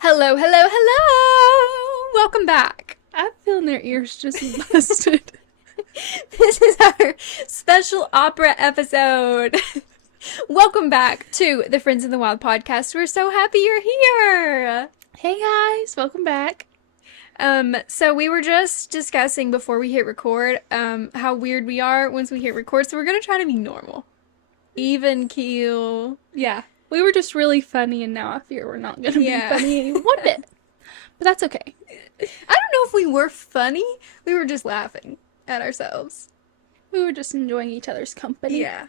Hello, hello, hello! Welcome back. I'm feeling their ears just busted. This is our special opera episode. Welcome back to the Friends in the Wild podcast. We're so happy you're here. Hey guys, welcome back. So we were just discussing before we hit record, how weird we are once we hit record. So we're gonna try to be normal, even keel. Yeah, we were just really funny, and now I fear we're not gonna be funny one bit. But that's okay. I don't know if we were funny. We were just laughing at ourselves. We were just enjoying each other's company. Yeah.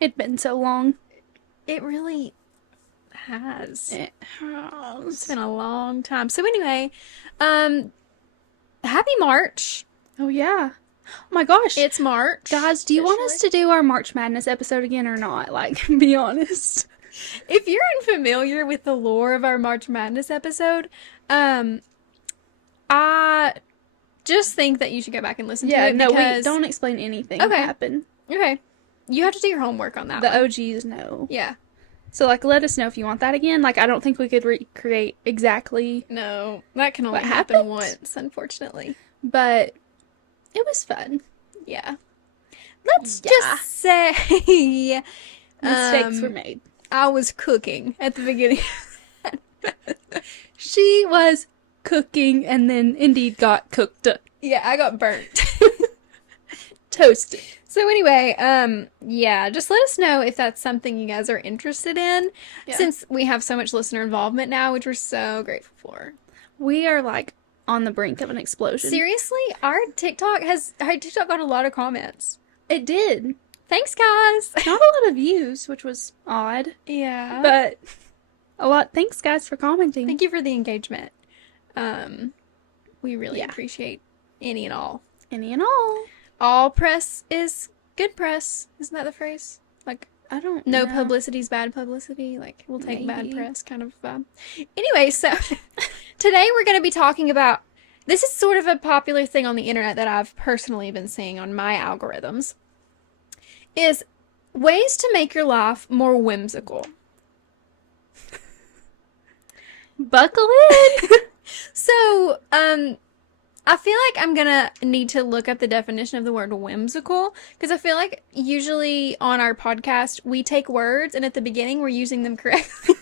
It'd been so long. It really has. It has. It's been a long time. So anyway, happy March. Oh yeah. Oh my gosh. It's March. Guys, do you want us to do our March Madness episode again or not? Like, be honest. If you're unfamiliar with the lore of our March Madness episode, I just think that you should go back and listen to it. No, because... we don't explain anything Okay. happened. Okay. You have to do your homework on that The one. OGs know. Yeah. So, like, let us know if you want that again. Like, I don't think we could recreate exactly, No, that can only What happen happened? once, unfortunately. but it was fun. Yeah. Let's Yeah. just say Mistakes were made. I was cooking at the beginning. She was cooking and then indeed got cooked. Yeah, I got burnt. Toasted. So anyway, yeah, just let us know if that's something you guys are interested in, Yeah. since we have so much listener involvement now, which we're so grateful for. We are like on the brink of an explosion. Seriously, our TikTok got a lot of comments. It did. Thanks, guys. Not a lot of views, which was odd, Yeah. but a lot. Thanks, guys, for commenting. Thank you for the engagement. We really Yeah. appreciate any and all. Any and all. All press is good press. Isn't that the phrase? Like, I don't no know. publicity is bad publicity. Like, we'll take bad Maybe. press kind of vibe. Anyway, so today we're going to be talking about, this is sort of a popular thing on the internet that I've personally been seeing on my algorithms, is ways to make your life more whimsical. Buckle in. So, I feel like I'm gonna need to look up the definition of the word whimsical, because I feel like usually on our podcast we take words and at the beginning we're using them correctly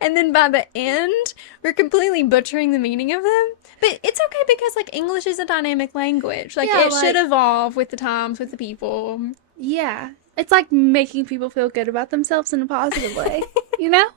and then by the end we're completely butchering the meaning of them. But it's okay because like English is a dynamic language. Like Yeah, it should evolve with the times, with the people. Yeah. It's like making people feel good about themselves in a positive way, you know?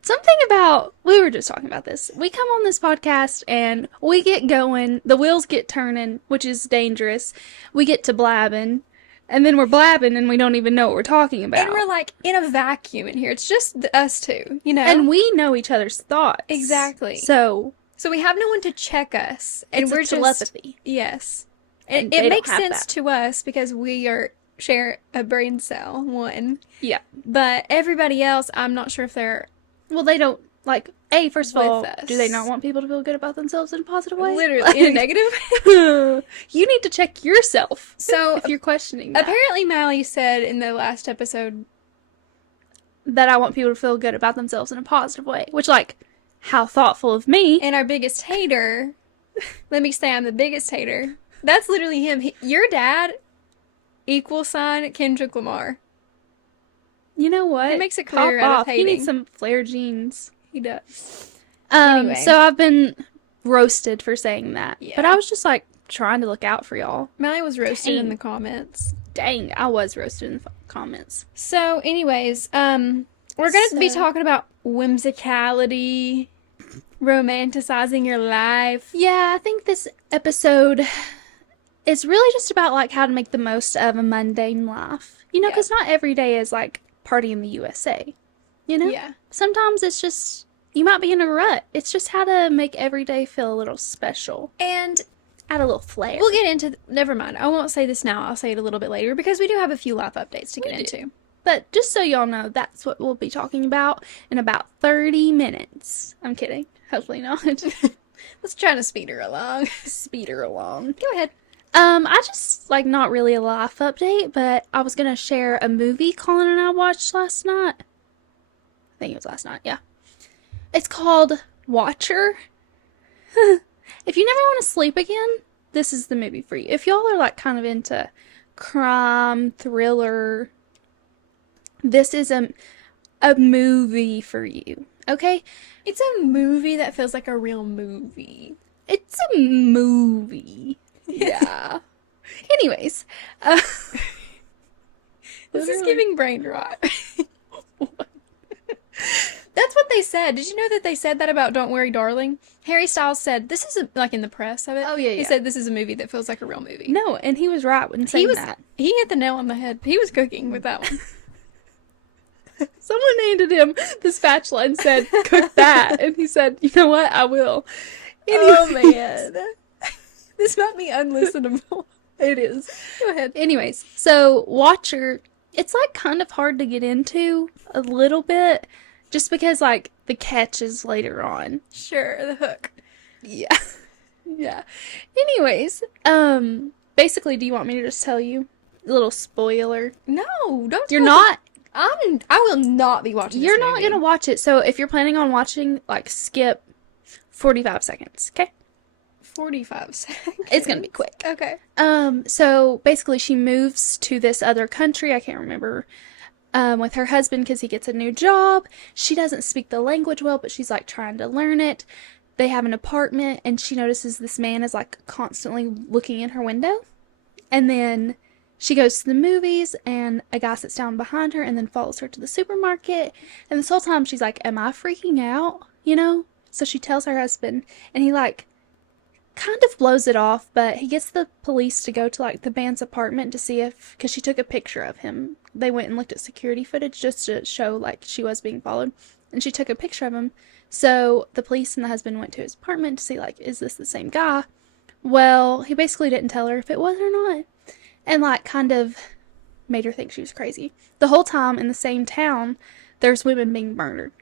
Something about, we were just talking about this. We come on this podcast and we get going, the wheels get turning, which is dangerous. We get to blabbing, and then we're blabbing and we don't even know what we're talking about. And we're like in a vacuum in here. It's just us two, you know? And we know each other's thoughts. Exactly. So we have no one to check us. And it's we're a just telepathy. Yes. And It they don't makes have sense that. to us because we share a brain cell, one. Yeah. But everybody else, I'm not sure if they're Well, they don't, like, first of With all, us. do they not want people to feel good about themselves in a positive way? literally in a negative. You need to check yourself. So if you're questioning that. apparently Mally said in the last episode, That I want people to feel good about themselves in a positive way. Which, like, how thoughtful of me. and our biggest hater, let me say I'm the biggest hater. That's literally him. Your dad, =, Kendrick Lamar. You know what? He makes it Pop clear out of off. He hating. needs some flare jeans. He does. Anyway. So I've been roasted for saying that. Yeah. But I was just, like, trying to look out for y'all. Mally was roasted in Dang. the comments. Dang, I was roasted in the comments. So, anyways, we're going to be So- talking about whimsicality, romanticizing your life. Yeah, I think this episode is really just about, like, how to make the most of a mundane life. You know, Yeah. because not every day is, like, party in the USA. You know? Yeah. Sometimes it's just, you might be in a rut. It's just how to make every day feel a little special. And Add a little flair. we'll get into, never mind, I won't say this now, I'll say it a little bit later, because we do have a few life updates to get We do. into. But just so y'all know, that's what we'll be talking about in about 30 minutes. I'm kidding. Hopefully not. Let's try to speed her along. Speed her along. Go ahead. I just, like, not really a life update, but I was gonna share a movie Colin and I watched last night. I think it was last night, yeah. It's called Watcher. If you never want to sleep again, this is the movie for you. If y'all are like kind of into crime, thriller, this is a movie for you. Okay? It's a movie that feels like a real movie. It's a movie. Yeah. Anyways, This is giving brain rot. That's what they said. Did you know that they said that about Don't Worry, Darling? Harry Styles said, this is like in the press of it. Oh, yeah, He yeah. said this is a movie that feels like a real movie. No, and he was right when saying that. He hit the nail on the head. He was cooking with that one. Someone handed him the spatula and said, cook that. And he said, you know what? I will. Oh, Anyways. man. This might be unlistenable. It is. Go ahead. Anyways, so Watcher, it's like kind of hard to get into a little bit just because like the catch is later on. Sure, the hook. Yeah. Yeah. Anyways, basically, do you want me to just tell you a little spoiler? No, don't. You're not I will not be watching. you're this not movie. going to watch it. So if you're planning on watching, like skip 45 seconds, okay? 45 seconds. It's going to be quick. Okay. So basically she moves to this other country, I can't remember, with her husband because he gets a new job. She doesn't speak the language well, but she's like trying to learn it. They have an apartment and she notices this man is like constantly looking in her window. And then she goes to the movies and a guy sits down behind her and then follows her to the supermarket. And this whole time she's like, am I freaking out? You know? So she tells her husband and he like kind of blows it off, but he gets the police to go to like the man's apartment to see if, because she took a picture of him. They went and looked at security footage just to show like she was being followed, and she took a picture of him. So the police and the husband went to his apartment to see like, is this the same guy? Well, he basically didn't tell her if it was or not, and like kind of made her think she was crazy. The whole time in the same town, there's women being murdered.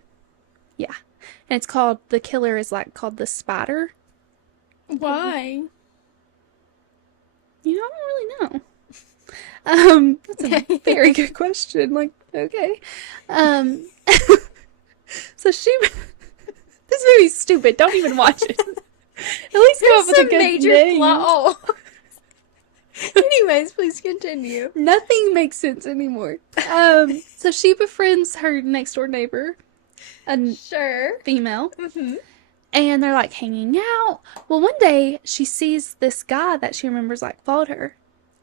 Yeah, and it's called, the killer is like called the Spider. Why? You don't really know. That's a very good question. Like, okay. So she, this movie's stupid. Don't even watch it. At least come up with a good major name. plot holes. Anyways, please continue. Nothing makes sense anymore. So she befriends her next door neighbor, a Sure. female. Mm-hmm. And they're like hanging out. Well, one day she sees this guy that she remembers like followed her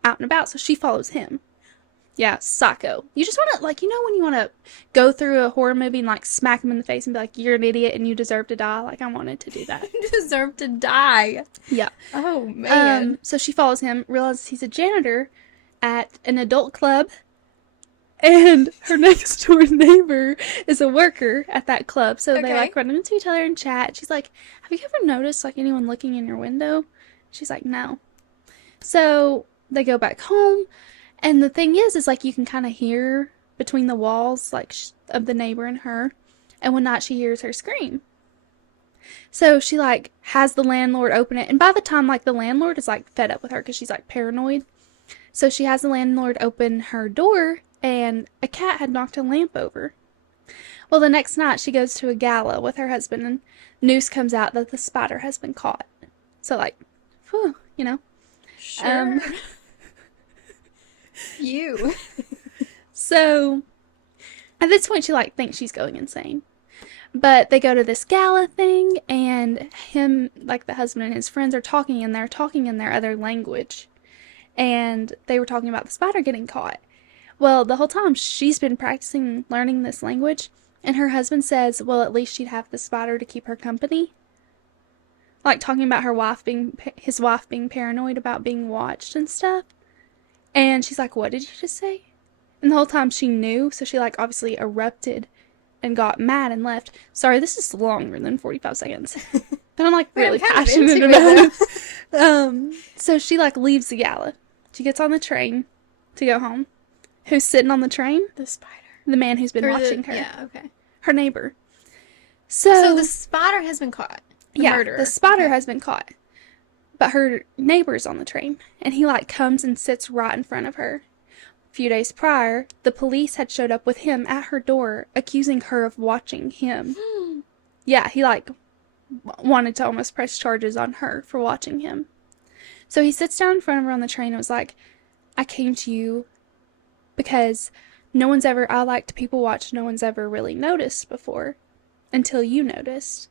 out and about, so she follows him. Yeah, psycho. You just want to, like, you know when you want to go through a horror movie and like smack him in the face and be like, you're an idiot and you deserve to die? Like, I wanted to do that. You deserve to die. Yeah. Oh, man. So she follows him, realizes he's a janitor at an adult club, and her next door neighbor is a worker at that club. So they Okay. like run into each other and chat. She's like, have you ever noticed like anyone looking in your window? She's like, no. So they go back home, and the thing is like you can kind of hear between the walls like of the neighbor and her, and one night she hears her scream. So she like has the landlord open it, and by the time like the landlord is like fed up with her because she's like paranoid, so she has the landlord open her door, and a cat had knocked a lamp over. Well, the next night she goes to a gala with her husband, and news comes out that the spider has been caught. So like, whew, you know. Sure. You. So at this point she like thinks she's going insane. But they go to this gala thing, and him, like the husband and his friends, are talking in their other language. And they were talking about the spider getting caught. Well, the whole time she's been practicing learning this language, and her husband says, well, at least she'd have the spider to keep her company. Like talking about his wife being paranoid about being watched and stuff. And she's like, what did you just say? And the whole time she knew, so she like obviously erupted and got mad and left. Sorry, this is longer than 45 seconds. But I'm like really I'm kind of passionate into about it, it. So she like leaves the gala. She gets on the train to go home. Who's sitting on the train? The spider. The man who's been Or watching her. Yeah, okay. Her neighbor. So the spider has been caught. The murderer. The spider Okay. has been caught. But her neighbor's on the train. And he like comes and sits right in front of her. A few days prior, the police had showed up with him at her door, accusing her of watching him. Yeah, he like wanted to almost press charges on her for watching him. So he sits down in front of her on the train and was like, I came to you because I like to people watch, no one's ever really noticed before until you noticed.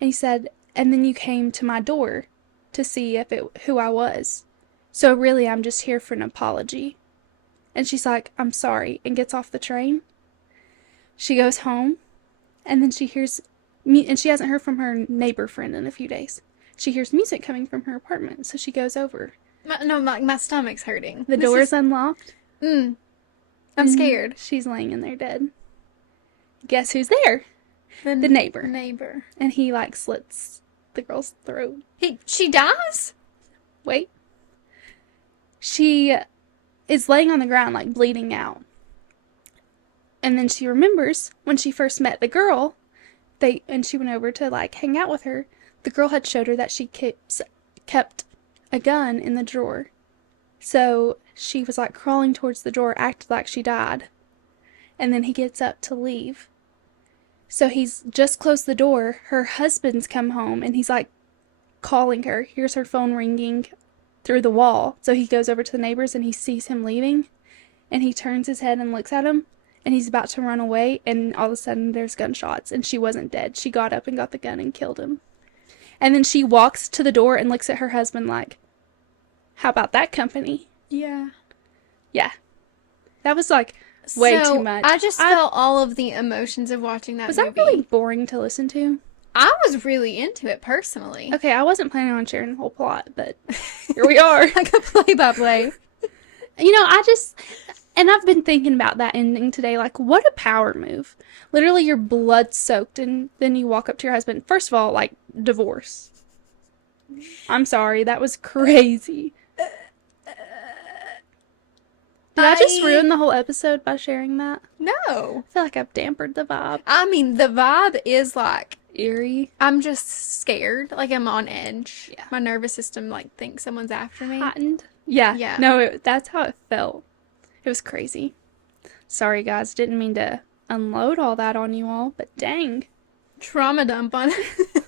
And he said, and then you came to my door to see who I was. So really, I'm just here for an apology. And she's like, I'm sorry, and gets off the train. She goes home, and then she hears and she hasn't heard from her neighbor friend in a few days. She hears music coming from her apartment, so she goes over. My stomach's hurting. The door is unlocked. I'm scared. She's laying in there dead. Guess who's there? The neighbor. Neighbor. And he, like, slits the girl's throat. She dies? Wait. She is laying on the ground, like, bleeding out. And then she remembers when she first met the girl, and she went over to, like, hang out with her. The girl had showed her that she kept a gun in the drawer. So she was, like, crawling towards the drawer, acted like she died. And then he gets up to leave. So he's just closed the door. Her husband's come home, and he's, like, calling her. Hears her phone ringing through the wall. So he goes over to the neighbors, and he sees him leaving. And he turns his head and looks at him. And he's about to run away, and all of a sudden there's gunshots. And she wasn't dead. She got up and got the gun and killed him. And then she walks to the door and looks at her husband like, how about that company? Yeah. Yeah. That was, like, way too much. I just felt all of the emotions of watching that movie. Was that really boring to listen to? I was really into it, personally. Okay, I wasn't planning on sharing the whole plot, but here we are. Like a play-by-play. You know, and I've been thinking about that ending today, like, what a power move. Literally, you're blood-soaked, and then you walk up to your husband. First of all, like, divorce. I'm sorry, that was crazy. Did I just ruin the whole episode by sharing that? No. I feel like I've dampened the vibe. I mean, the vibe is, like, Eerie. I'm just scared. Like, I'm on edge. Yeah. My nervous system, like, thinks someone's after me. Heightened. Yeah. Yeah. No, that's how it felt. It was crazy. Sorry, guys. Didn't mean to unload all that on you all, but dang. Trauma dump on it.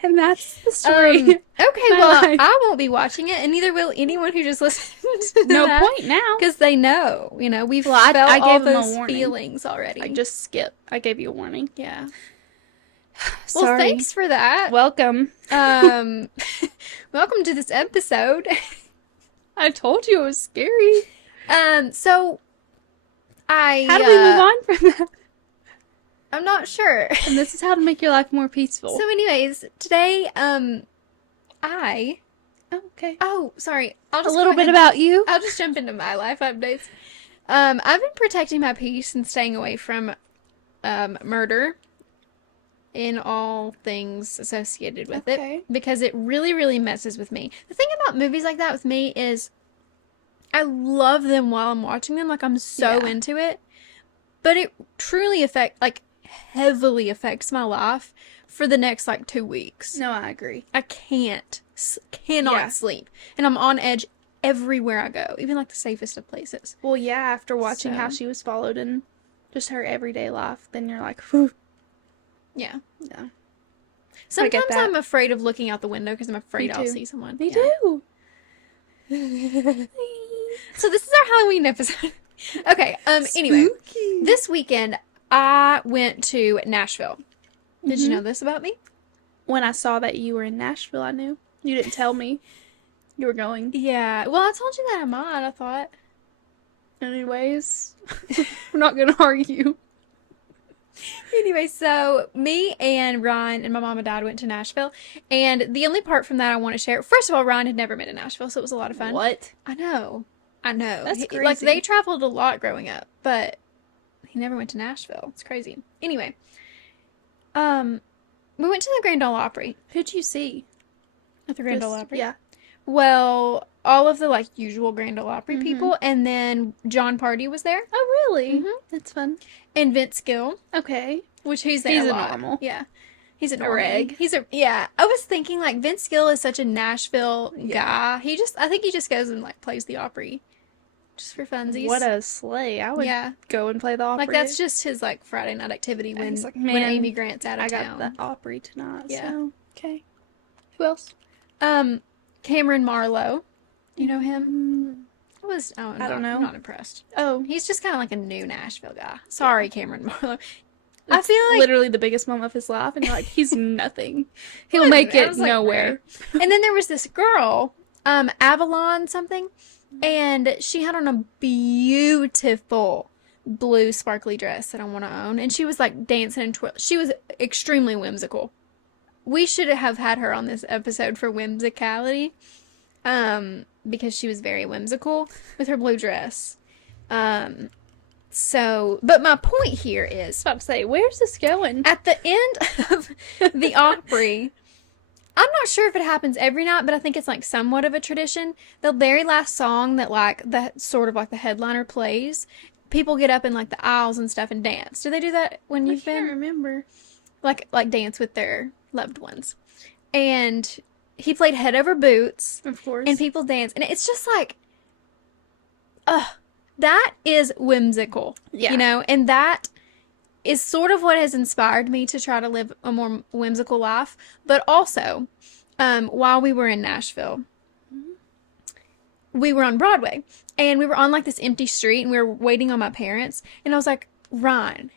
And that's the story. Okay, well, life. I won't be watching it, and neither will anyone who just listened to No that. point now. Because they know, we've I felt gave all them a those warning. feelings already. Like, just skip. I gave you a warning. Yeah. Sorry. Well, thanks for that. Welcome. Welcome to this episode. I told you it was scary. So How do we move on from that? I'm not sure. And this is how to make your life more peaceful. So anyways, today, Okay. oh, sorry. I'll A just little go bit ahead- about you. I'll just jump into my life updates. I've been protecting my peace and staying away from, murder in all things associated with Okay. it because it really, really messes with me. The thing about movies like that with me is I love them while I'm watching them. Like, I'm so Yeah. into it. But it truly heavily affects my life for the next, 2 weeks. No, I agree. I cannot Yeah. sleep. And I'm on edge everywhere I go, even, the safest of places. Well, yeah, after watching how So- she was followed in just her everyday life, then you're like, whew. Yeah. Yeah. Sometimes that. I'm afraid of looking out the window because I'm afraid Me I'll too. see someone. Me Yeah. too. So this is our Halloween episode. Okay, anyway, Spooky. this weekend I went to Nashville. Did you Mhm. know this about me? When I saw that you were in Nashville, I knew. You didn't tell me you were going. Yeah. Well, I told you that I might, I thought. Anyways, we're not going to argue. Anyway, so me and Ryan and my mom and dad went to Nashville. And the only part from that I want to share, first of all, Ryan had never been to Nashville, so it was a lot of fun. What? I know. That's Like, crazy. they traveled a lot growing up, but he never went to Nashville. It's crazy. Anyway, we went to the Grand Ole Opry. Who'd you see? At the Grand Ole Opry? Yeah. Well, all of the, usual Grand Ole Opry Mhm. people, and then John Party was there, Oh, really? Mhm. That's fun. and Vince Gill, Okay. which he's there He's a a lot. normal. Yeah. He's a A normal. reg. Yeah. I was thinking, Vince Gill is such a Nashville Yeah. guy. I think he just goes and, plays the Opry just for funsies. What a slay. I would Yeah. go and play the Opry. Like, that's just his, like, Friday night activity And when, he's like, when "Man, Amy Grant's out of I got town. the Opry tonight." Yeah. So, okay. Who else? Cameron Marlowe. You know him? I don't know. I'm not impressed. Oh, He's just kind of like a new Nashville guy. Sorry, Cameron Marlowe. I it's feel like literally the biggest moment of his life, and you're like, he's nothing. He'll I make it was like, nowhere. right. And then there was this girl, Avalon something, and she had on a beautiful blue sparkly dress that I want to own, and she was like dancing and she was extremely whimsical. We should have had her on this episode for whimsicality, because she was very whimsical with her blue dress. But my point here is, I was about to say, where's this going? at the end of the Opry, I'm not sure if it happens every night, but I think it's like somewhat of a tradition. The very last song that sort of like the headliner plays, people get up in like the aisles and stuff and dance. Do they do that when I you've can't been? remember. Like dance with their loved ones. And he played Head Over Boots, Of course. and people dance, and it's just like, that is whimsical. Yeah. You know, and that is sort of what has inspired me to try to live a more whimsical life. But also, while we were in Nashville, we were on Broadway, and we were on like this empty street, and we were waiting on my parents, and I was like, Ryan,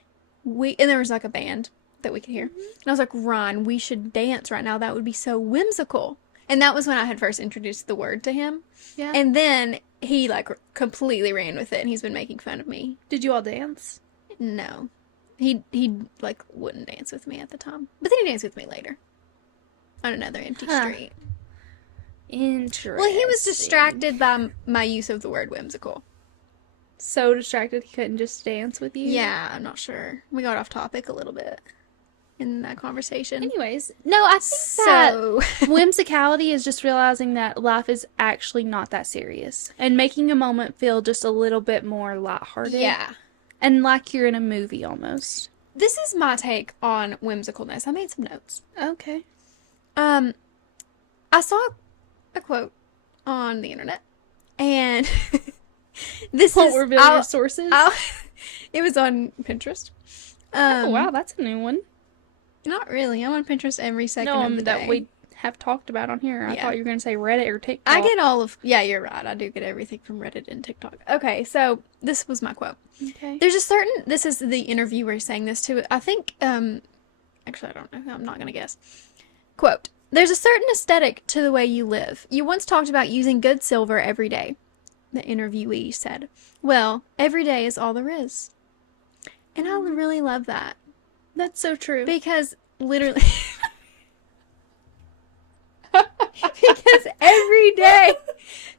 and there was like a band that we could hear, and I was like, Ryan, we should dance right now. That would be so whimsical. And that was when I had first introduced the word to him. Yeah. And then he like completely ran with it, and he's been making fun of me. Did you all dance? No. He like wouldn't dance with me at the time. But then he danced with me later. On another empty street. Interesting. Well, he was distracted by my use of the word whimsical. So distracted he couldn't just dance with you? Yeah, I'm not sure. We got off topic a little bit in that conversation. Anyways, no, I think that So, whimsicality is just realizing that life is actually not that serious and making a moment feel just a little bit more lighthearted. yeah. And like you're in a movie almost. This is my take on whimsicalness. I made some notes. Okay. I saw a quote on the internet, and this Won't is reveal your sources. it was on Pinterest. Oh wow, that's a new one. Not really. I'm on Pinterest every second No, of the day. that we have talked about on here. I Yeah. thought you were going to say Reddit or TikTok. I get all of... Yeah, you're right. I do get everything from Reddit and TikTok. Okay, so this was my quote. Okay. There's a certain... This is the interviewer saying this to... I think... Actually, I don't know. I'm not going to guess. Quote, "There's a certain aesthetic to the way you live. You once talked about using good silver every day." The interviewee said, "Well, every day is all there is." And I really love that. That's so true. Because literally... because every day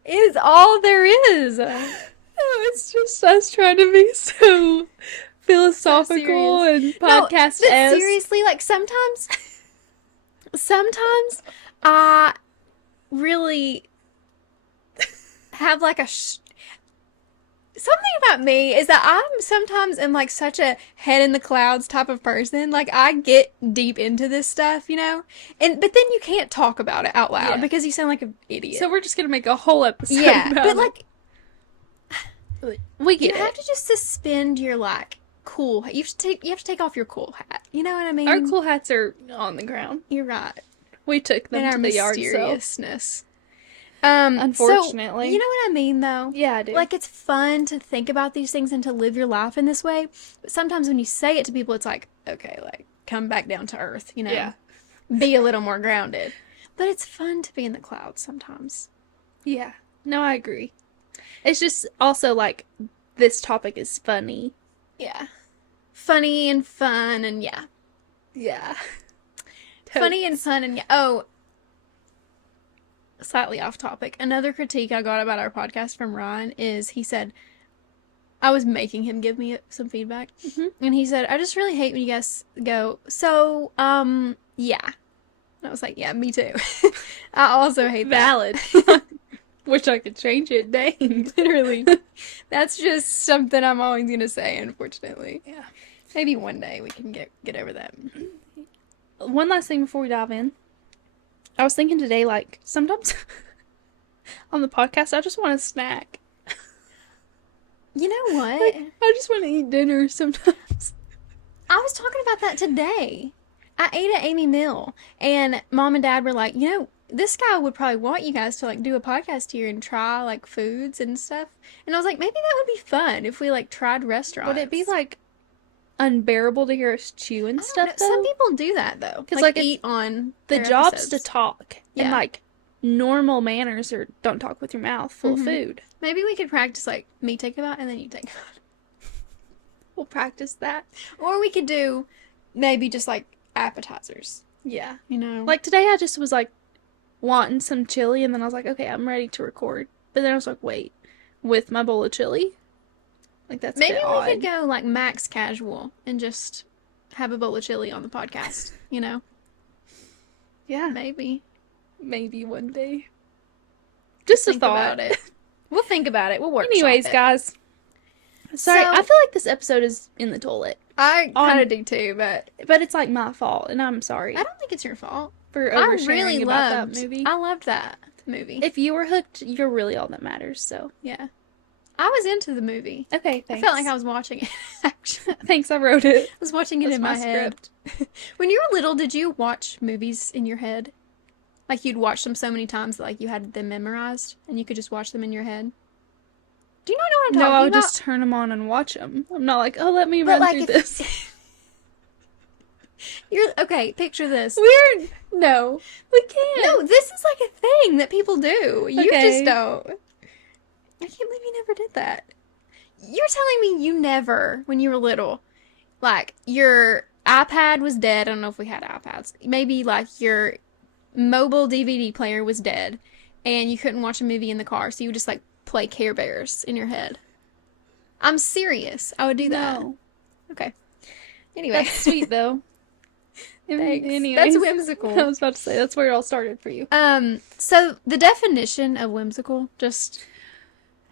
is all there is. It's just us trying to be so philosophical and podcast but seriously, like sometimes I really have like something about me is that I'm sometimes am like such a head in the clouds type of person. Like I get deep into this stuff, you know? But then you can't talk about it out loud because you sound like an idiot. So we're just going to make a whole episode about but it. like we get you have to just suspend your like cool. You have to take off your cool hat. You know what I mean? Our cool hats are on the ground. You're right. We took them And to our the yard sale. mysteriousness. Unfortunately. So, you know what I mean, though? Yeah, I do. Like, it's fun to think about these things and to live your life in this way. But sometimes when you say it to people, it's like, okay, like, come back down to earth, you know? Yeah. Be a little more grounded. But it's fun to be in the clouds sometimes. Yeah. No, I agree. It's just also like this topic is funny. Yeah. Funny and fun and yeah. Yeah. Funny and fun and yeah. Oh, slightly off topic. Another critique I got about our podcast from Ryan is he said, I was making him give me some feedback. Mm-hmm. And he said, "I just really hate when you guys go, so, yeah." And I was like, yeah, me too. I also hate Valid. Wish I could change it. Dang. Literally. That's just something I'm always going to say, unfortunately. Yeah. Maybe one day we can get over that. One last thing before we dive in. I was thinking today, like, sometimes on the podcast, I just want a snack. You know what? Like, I just want to eat dinner sometimes. I was talking about that today. I ate at Amy Mill, and mom and dad were like, this guy would probably want you guys to like do a podcast here and try like foods and stuff. And I was like, maybe that would be fun if we like tried restaurants. Would it be like unbearable to hear us chew and I don't stuff know. though? Some people do that though. 'Cause, Like like, eat on the their job's episodes. to talk and Yeah. like normal manners or don't talk with your mouth full of food. Maybe we could practice like me take a bite and then you take a bite. We'll practice that. Or we could do maybe just like appetizers. Yeah. You know? Like today I just was like wanting some chili and then I was like, okay, I'm ready to record. But then I was like, wait, with my bowl of chili? Like that's maybe a bit we odd. could go like max casual and just have a bowl of chili on the podcast, you know? Yeah. Maybe. Maybe one day. Just a Think thought. about it. We'll think about it. We'll work. Anyways, guys. Sorry, So- I feel like this episode is in the toilet. I kind of do too, but But it's like my fault, and I'm sorry I don't think it's your fault. for I oversharing really about loved that movie. I loved that movie. If you were hooked, you're really all that matters, so. Yeah. I was into the movie. Okay, I thanks. felt like I was watching it. Actually, I Thanks, I wrote it. was watching it That's in my head. When you were little, did you watch movies in your head? Like you'd watch them so many times that like you had them memorized and you could just watch them in your head? Do you not know what I'm No, talking I would about? just turn them on and watch them. I'm not like, oh, let me But, run like, through if- this. You're okay, picture this. Weird. No, we can't. No, this is like a thing that people do. You Okay. just don't. I can't believe you never did that. You're telling me you never, when you were little, like your iPad was dead. I don't know if we had iPads. Maybe like your mobile DVD player was dead and you couldn't watch a movie in the car, so you would just like play Care Bears in your head. I'm serious. I would do that. No. Okay. Anyway. That's sweet though. Thanks. Anyways, That's whimsical. I was about to say that's where it all started for you. So the definition of whimsical, just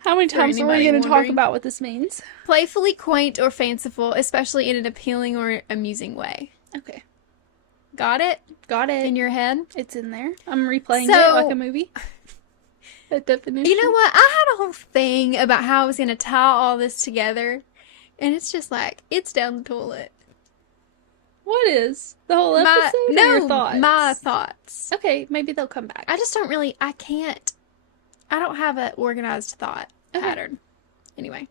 How many times are we anybody going to talk wondering. about what this means? playfully quaint or fanciful, especially in an appealing or amusing way. Okay, Got it? got it. In your head? It's in there. I'm replaying it So- like a movie. That definition. You know what? I had a whole thing about how I was going to tie all this together, and it's just like, it's down the toilet. What is the whole episode? Or your thoughts? My thoughts. Okay, maybe they'll come back. I just don't really, I don't have an organized thought Okay. pattern. Anyway.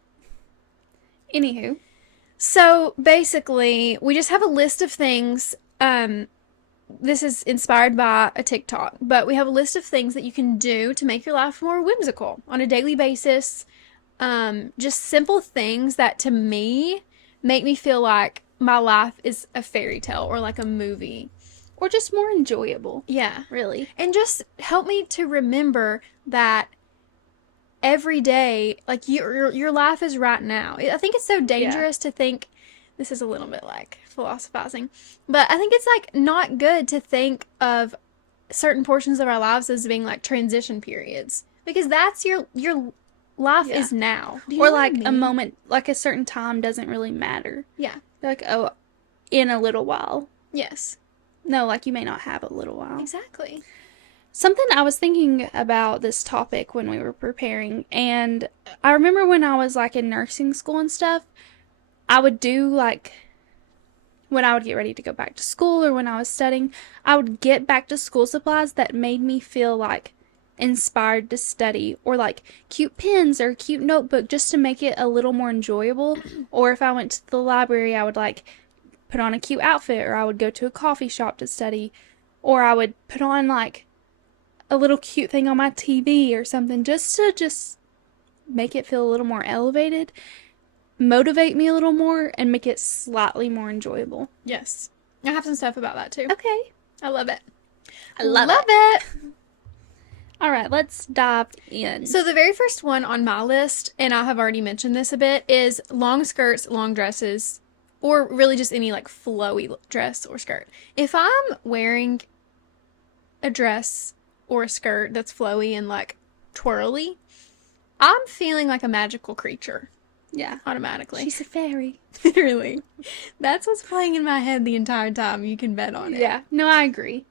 Anywho, So basically, we just have a list of things. This is inspired by a TikTok, but we have a list of things that you can do to make your life more whimsical on a daily basis. Just simple things that to me make me feel like my life is a fairy tale or like a movie. or just more enjoyable. Yeah. Really. And just help me to remember that every day, like your life is right now. I think it's so dangerous to think, this is a little bit like philosophizing, but I think it's like not good to think of certain portions of our lives as being like transition periods, because that's your life Yeah. is now. Do you Or know what I like a mean? moment, like a certain time doesn't really matter. Yeah. Like, oh, in a little while. Yes. No, like you may not have a little while. Exactly. Something I was thinking about this topic when we were preparing, and I remember when I was like in nursing school and stuff, I would do like when I would get ready to go back to school or when I was studying, I would get back to school supplies that made me feel like inspired to study, or like cute pens or a cute notebook just to make it a little more enjoyable. Or if I went to the library, I would like put on a cute outfit, or I would go to a coffee shop to study, or I would put on like a little cute thing on my TV or something just to make it feel a little more elevated, motivate me a little more, and make it slightly more enjoyable. Yes. I have some stuff about that too. Okay. I love it. I love it. All right, let's dive in. So the very first one on my list, and I have already mentioned this a bit, is long skirts, long dresses, or really just any like flowy dress or skirt. If I'm wearing a dress or a skirt that's flowy and like twirly, I'm feeling like a magical creature yeah. automatically. She's a fairy. Literally. That's what's playing in my head the entire time. You can bet on it. Yeah. No, I agree.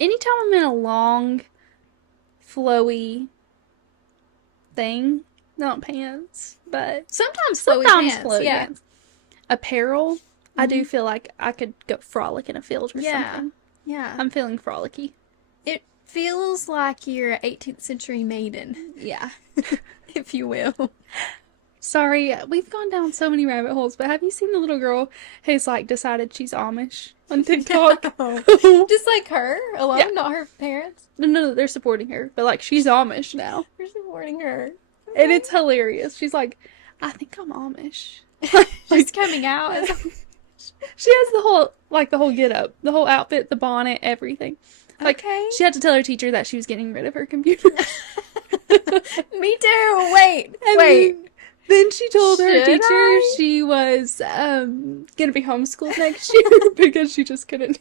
Anytime I'm in a long, flowy thing, not pants, but Sometimes flowy sometimes pants. flowy Yeah. pants. Apparel, I do feel like I could go frolic in a field or Yeah. something. Yeah. I'm feeling frolicky. It feels like you're an 18th century maiden, Yeah. if you will. Sorry, we've gone down so many rabbit holes, but have you seen the little girl who's like decided she's Amish on TikTok? No. Just like her alone, Yeah. not her parents. No, they're supporting her, but like she's Amish now. They're supporting her. And it's hilarious. She's like, I think I'm Amish. She's coming out as She has the whole get up, the whole outfit, the bonnet, everything. Like, okay. she had to tell her teacher that she was getting rid of her computer. Me too. Wait. And Wait. Then she told her Should teacher I? she was gonna be homeschooled next year because she just couldn't.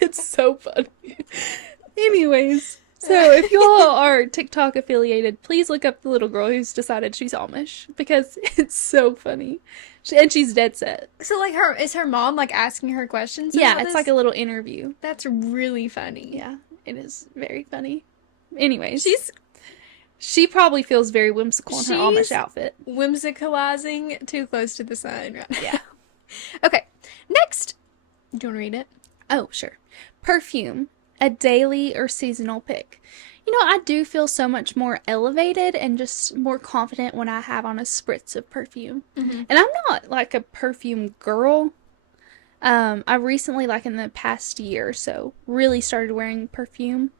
It's so funny. Anyways, so if y'all are TikTok affiliated, please look up the little girl who's decided she's Amish because it's so funny. And she's dead set. So like is her mom like asking her questions? Yeah, about it's this? like a little interview. That's really funny. Yeah, it is very funny. Anyways, she probably feels very whimsical in her Amish She's- outfit. Whimsicalizing too close to the sun. Right? Yeah. Okay. Next. Do you want to read it? Oh, sure. Perfume, a daily or seasonal pick. You know, I do feel so much more elevated and just more confident when I have on a spritz of perfume. Mm-hmm. And I'm not like a perfume girl. I recently, like in the past year or so, really started wearing perfume.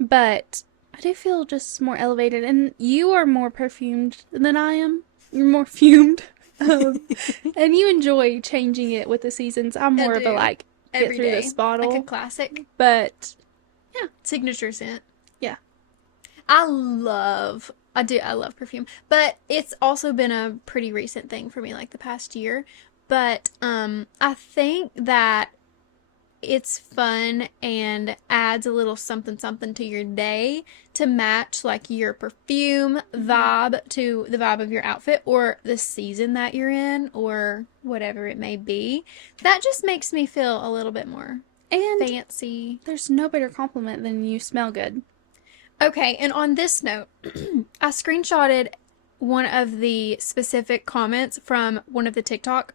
But I do feel just more elevated. And you are more perfumed than I am. You're more fumed. And you enjoy changing it with the seasons. I'm more of a do. like, get Every through day. this bottle. Like a classic. But Yeah. Signature scent. yeah. I love perfume, but it's also been a pretty recent thing for me, like the past year. But I think that it's fun and adds a little something something to your day to match like your perfume vibe to the vibe of your outfit or the season that you're in or whatever it may be. That just makes me feel a little bit more And fancy. there's no better compliment than you smell good. Okay, and on this note, I screenshotted one of the specific comments from one of the TikTok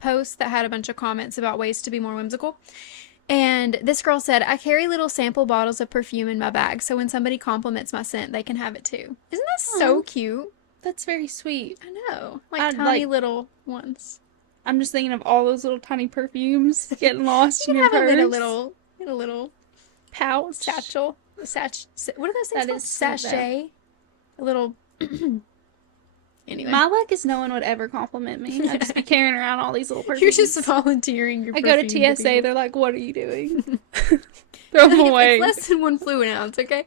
posts that had a bunch of comments about ways to be more whimsical. And this girl said, I carry little sample bottles of perfume in my bag, so when somebody compliments my scent, they can have it too. Isn't that so Aw. cute? That's very sweet. I know. Like I'd tiny like- little ones. I'm just thinking of all those little tiny perfumes getting lost You in can your have purse. them in a little pouch. satchel. What are those things That called? is sweet, though. Sachet. A little. Anyway. My luck is no one would ever compliment me. I'd just be carrying around all these little perfumes. You're just volunteering your I go to perfume TSA, people. they're like, what are you doing? Throw them It's away. less than 1 fluid ounce, okay?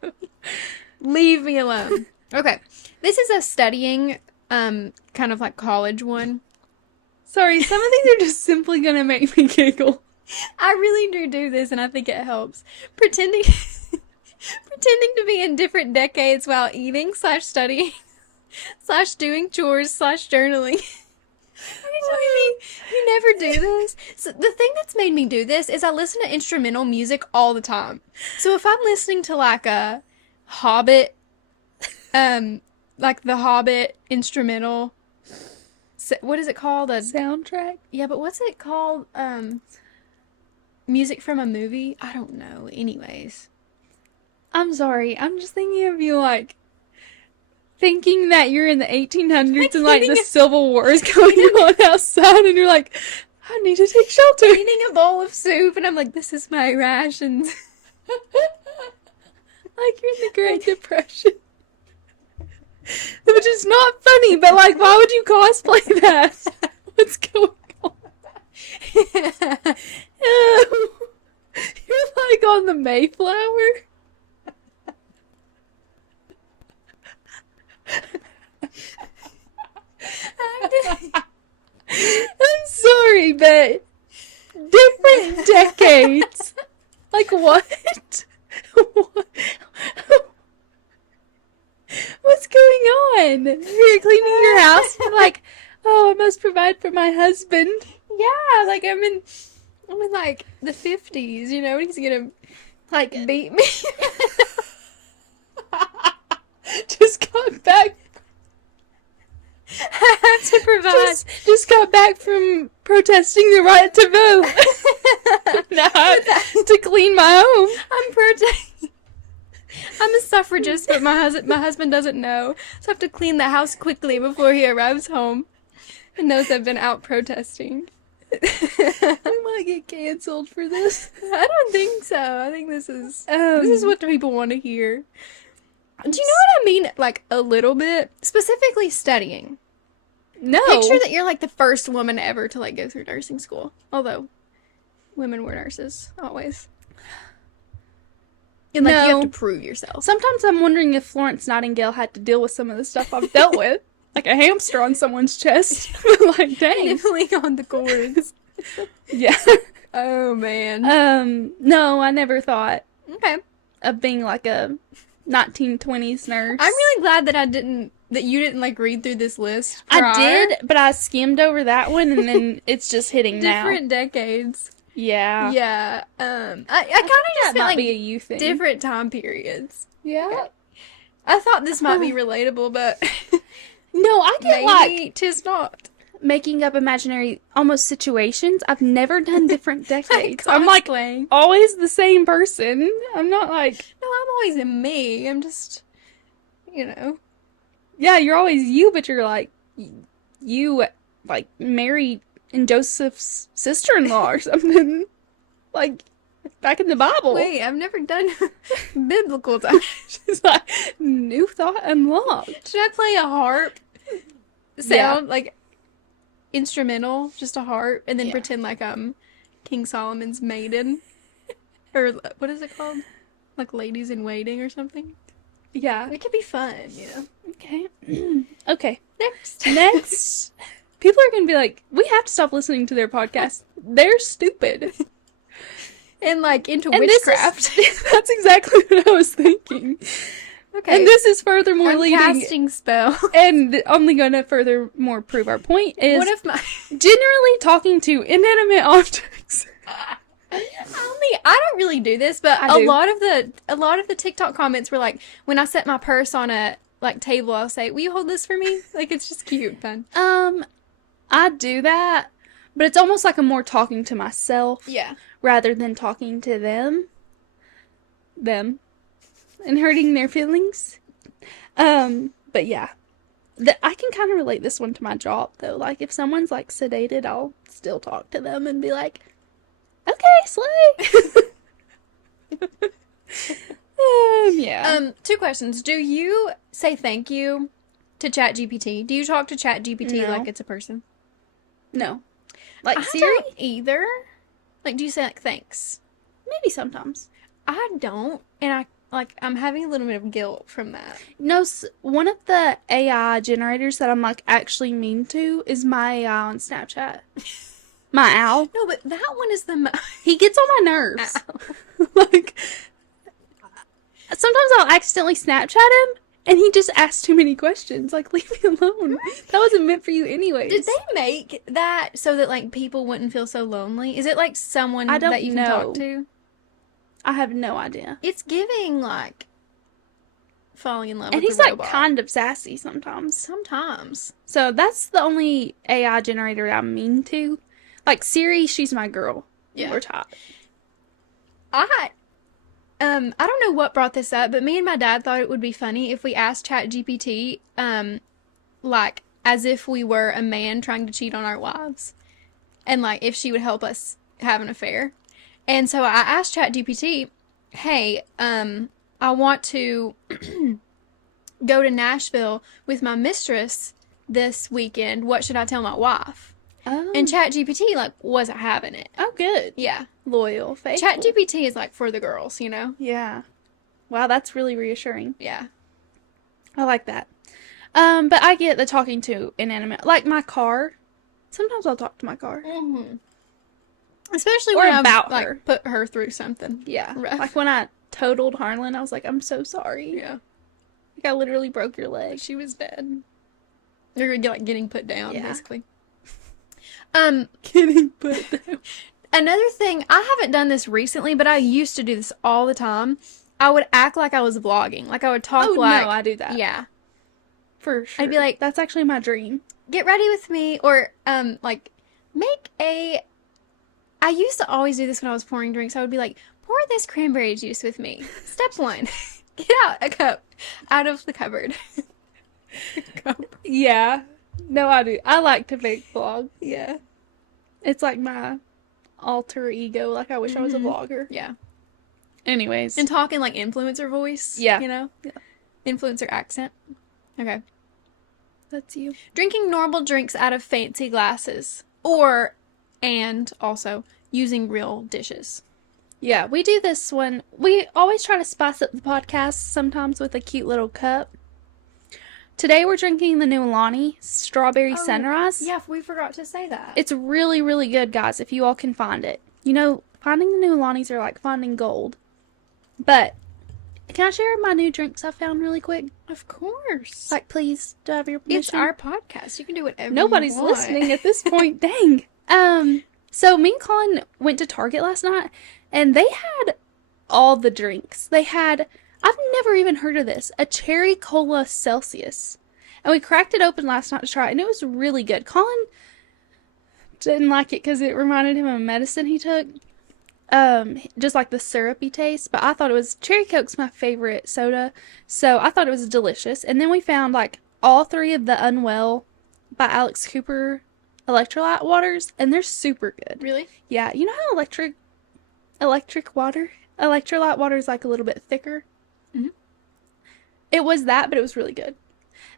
Leave me alone. Okay. This is a studying, kind of like college one. Sorry, some of these are just simply going to make me giggle. I really do this, and I think it helps. Pretending to be in different decades while eating / studying / doing chores / journaling. Are you telling me you never do this? So the thing that's made me do this is I listen to instrumental music all the time. So if I'm listening to like a Hobbit, like the Hobbit instrumental, what is it called? Soundtrack? Yeah, but what's it called? Music from a movie? I don't know. Anyways. I'm sorry. I'm just thinking of you like thinking that you're in the 1800s and like the Civil War is going on outside and you're like, I need to take shelter. Eating a bowl of soup and I'm like, this is my rations. Like you're in the Great Depression. Which is not funny, but like, why would you cosplay that? What's going on? You're like on the Mayflower. I'm sorry, but different decades. Like what? What? What's going on? You're cleaning your house and like, oh, I must provide for my husband. Yeah, like I'm in like the 50s, you know, he's gonna Like, beat me. just got back. I have to provide. Just got back from protesting the right to vote. Now I have to clean my home. I'm a suffragist, but my husband doesn't know, so I have to clean the house quickly before he arrives home and knows I've been out protesting. We might get canceled for this. I don't think so. I think this is what the people want to hear. Do you know what I mean? Like a little bit, specifically studying. No. Picture that you're like the first woman ever to like go through nursing school. Although women were nurses always. And like you have to prove yourself. Sometimes I'm wondering if Florence Nightingale had to deal with some of the stuff I've dealt with. Like a hamster on someone's chest. Like, dang. Nibbling on the cords. Yeah. Oh, man. No, I never thought Okay. of being like a 1920s nurse. I'm really glad that you didn't like read through this list. I did, but I skimmed over that one and then it's just hitting now. Different decades. Yeah. Yeah. I kind of just feel might like be a you thing. different time periods. Yeah. Okay. I thought this might be relatable, but No, I get maybe like tis not. making up imaginary almost situations. I've never done different decades. I'm I'm like playing. always the same person. I'm not like, No, I'm always in me. I'm just, you know. yeah, you're always you, but you're like you like Mary and Joseph's sister-in-law or something. Like back in the Bible. Wait, I've never done biblical time. She's like, new thought unlocked. Should I play a harp sound like instrumental, just a harp, and then pretend like I'm King Solomon's maiden, or what is it called? Like ladies in waiting or something. Yeah. It could be fun, you know. Okay. Okay. Next. Next. People are gonna be like, we have to stop listening to their podcast. They're stupid. And like into And witchcraft. That's exactly what I was thinking. Okay. And this is furthermore I'm leading, casting spell. and only going to furthermore prove our point is What if my generally talking to inanimate objects. I don't really do this, but I a do. lot of the TikTok comments were like, when I set my purse on a like table, I'll say, "Will you hold this for me?" Like it's just cute and fun. I do that, but it's almost like I'm more talking to myself Yeah. rather than talking to them, and hurting their feelings. But yeah, I can kind of relate this one to my job though. Like if someone's like sedated, I'll still talk to them and be like, "Okay, slay." Yeah. 2 questions. Do you say thank you to ChatGPT? Do you talk to ChatGPT No. like it's a person? No. Like I Siri? don't either. Like, do you say like thanks? Maybe sometimes. I don't, and I'm having a little bit of guilt from that. No, one of the AI generators that I'm like actually mean to is my AI on Snapchat. My owl. No, but that one is He gets on my nerves. Like, sometimes I'll accidentally Snapchat him, and he just asks too many questions. Like, leave me alone. That wasn't meant for you anyways. Did they make that so that like people wouldn't feel so lonely? Is it like someone I don't that you know. can talk to? I have no idea. It's giving like falling in love And with he's a like robot. kind of sassy sometimes. Sometimes. So that's the only AI generator I'm mean to. Like Siri, she's my girl. Yeah. We're top. I don't know what brought this up, but me and my dad thought it would be funny if we asked ChatGPT, like as if we were a man trying to cheat on our wives, and like if she would help us have an affair. And so I asked ChatGPT, "Hey, I want to go to Nashville with my mistress this weekend. What should I tell my wife?" Oh. And ChatGPT like wasn't having it. Oh, good. Yeah, Loyal, faithful. ChatGPT is like for the girls, you know. Yeah. Wow, that's really reassuring. Yeah. I like that. But I get the talking to inanimate. Like my car. Sometimes I'll talk to my car. Mm-hmm. Especially Or when about I've, like, her. put her through something. Yeah. Rough. Like when I totaled Harlan, I was like, I'm so sorry. Yeah. Like I literally broke your leg. She was dead. You're like getting put down, Yeah. basically. Getting put down. Another thing, I haven't done this recently, but I used to do this all the time. I would act like I was vlogging. Like, I would talk Oh, like... no, I do that. Yeah. For sure. I'd be like... That's actually my dream. Get ready with me. Or, like, make a... I used to always do this when I was pouring drinks. I would be like, pour this cranberry juice with me. Step 1. Get out a cup out of the cupboard. Cup. Yeah. No, I do. I like to make vlogs. Yeah. It's like my alter ego. Like, I wish I was a vlogger. Yeah. Anyways. And talk in, like, influencer voice. Yeah. You know? Yeah. Influencer accent. Okay. That's you. Drinking normal drinks out of fancy glasses. And also using real dishes. Yeah, we do this one. We always try to spice up the podcast sometimes with a cute little cup. Today we're drinking the new Alani Strawberry Sunrise. Yeah, we forgot to say that. It's really, really good, guys, if you all can find it. You know, finding the new Alanis are like finding gold. But, can I share my new drinks I found really quick? Of course. Like, please, do I have your permission? It's our podcast. You can do whatever Nobody's you want. listening at this point. Dang. So me and Colin went to Target last night, and they had all the drinks. They had, I've never even heard of this, a cherry cola Celsius. And we cracked it open last night to try it, and it was really good. Colin didn't like it because it reminded him of medicine he took. Just like the syrupy taste, but I thought it was, Cherry Coke's my favorite soda, so I thought it was delicious. And then we found like all 3 of the Unwell by Alex Cooper electrolyte waters, and they're super good. Really? Yeah, you know how electrolyte water is like a little bit thicker? Mm-hmm. It was that, but it was really good.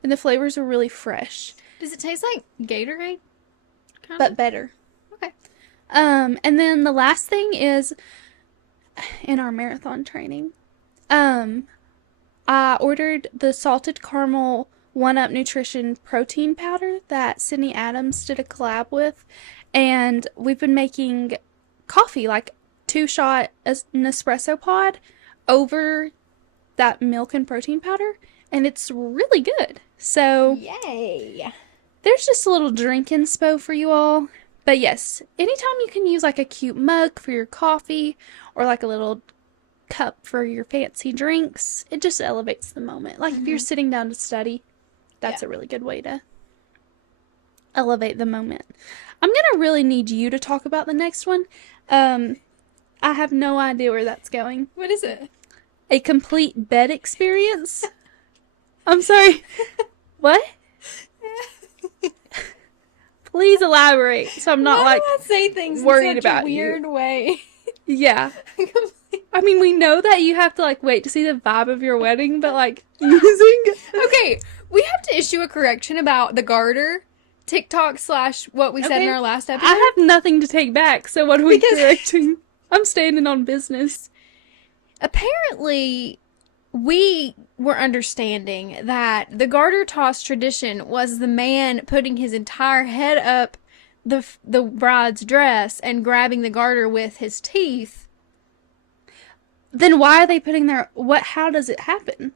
And the flavors were really fresh. Does it taste like Gatorade? Kind But better. Okay. And then the last thing is, in our marathon training, I ordered the salted caramel 1UP Nutrition protein powder that Sydney Adams did a collab with, and we've been making coffee, like 2-shot Nespresso pod over that milk and protein powder, and it's really good. So, Yay! there's just a little drink inspo for you all. But yes, anytime you can use like a cute mug for your coffee or like a little cup for your fancy drinks, it just elevates the moment. Like if you're sitting down to study, that's a really good way to elevate the moment. I'm gonna really need you to talk about the next one. I have no idea where that's going. What is it? A complete bed experience? I'm sorry. What? Please elaborate, so I'm not Why do I say things worried in such about a weird way? Yeah. I mean, we know that you have to like wait to see the vibe of your wedding, but like using. Okay, we have to issue a correction about the garter TikTok / what we said in our last episode. I have nothing to take back, so what are we correcting? I'm standing on business. Apparently, we were understanding that the garter toss tradition was the man putting his entire head up the bride's dress and grabbing the garter with his teeth. Then why are they putting their how does it happen?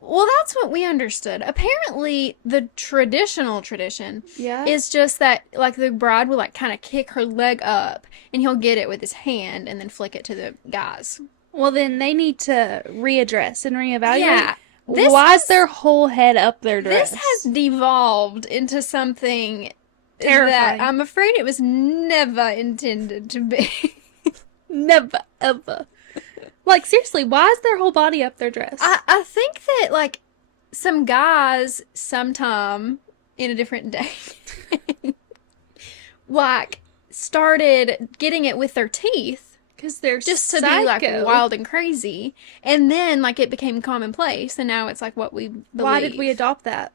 Well, that's what we understood. Apparently, the traditional tradition Yeah. is just that, like, the bride will, like, kind of kick her leg up, and he'll get it with his hand and then flick it to the guys. Well, then they need to readdress and reevaluate. Yeah. Why is their whole head up their dress? This has devolved into something terrifying. that I'm afraid it was never intended to be. Never, ever. Like, seriously, why is their whole body up their dress? I think that, like, some guys sometime in a different day, like, started getting it with their teeth. Because they're Just to psycho. be, like, wild and crazy. And then, like, it became commonplace, and now it's, like, what we believe. Why did we adopt that?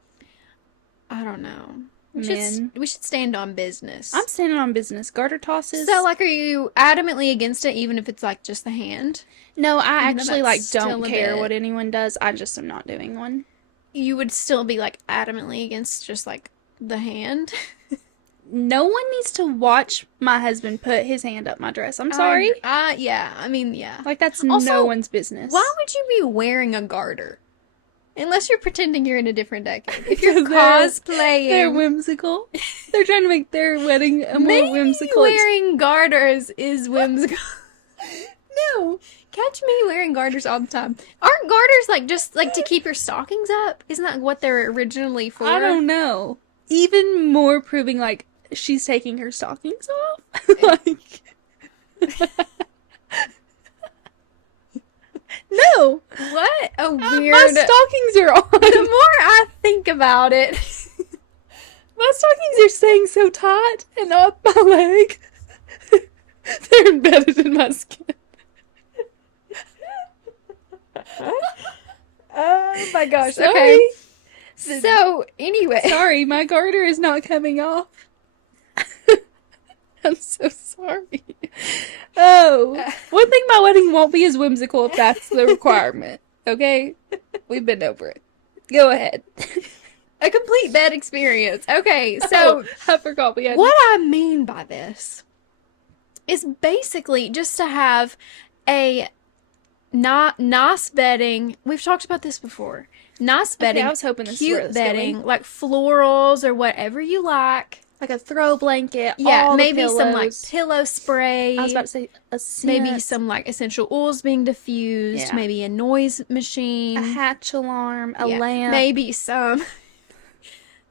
I don't know. Men. We should stand on business. I'm standing on business. Garter tosses. So, like, are you adamantly against it, even if it's, like, just the hand? No, I Even though actually, that's like, still don't a care bit- what anyone does. I just am not doing one. You would still be, like, adamantly against just, like, the hand? No one needs to watch my husband put his hand up my dress. I'm sorry. Yeah, I mean, yeah. Like, that's Also, no one's business. Why would you be wearing a garter? Unless you're pretending you're in a different decade. If you're Because cosplaying. They're whimsical. They're trying to make their wedding a more Maybe whimsical. wearing garters is whimsical. No, catch me wearing garters all the time. Aren't garters like just like to keep your stockings up? Isn't that what they're originally for? I don't know. Even more proving like she's taking her stockings off. Like no. What a weird. My stockings are on. The more I think about it, My stockings are staying so tight and up my leg. They're embedded in my skin. oh my gosh. Sorry. Okay. So anyway, Sorry, my garter is not coming off. I'm so sorry. Oh, one thing my wedding won't be as whimsical if that's the requirement. Okay? We've been over it. Go ahead. a complete bad experience. Okay, so I forgot we had. what I mean by this is basically just to have a not nice bedding. We've talked about this before. Nice bedding, I was hoping this is where cute this was going. bedding, like florals or whatever you like. Like a throw blanket. Yeah, all the maybe some like pillows. pillow spray. I was about to say a scent, maybe some like essential oils being diffused. Yeah. Maybe a noise machine. a hatch alarm, a Yeah, lamp. maybe some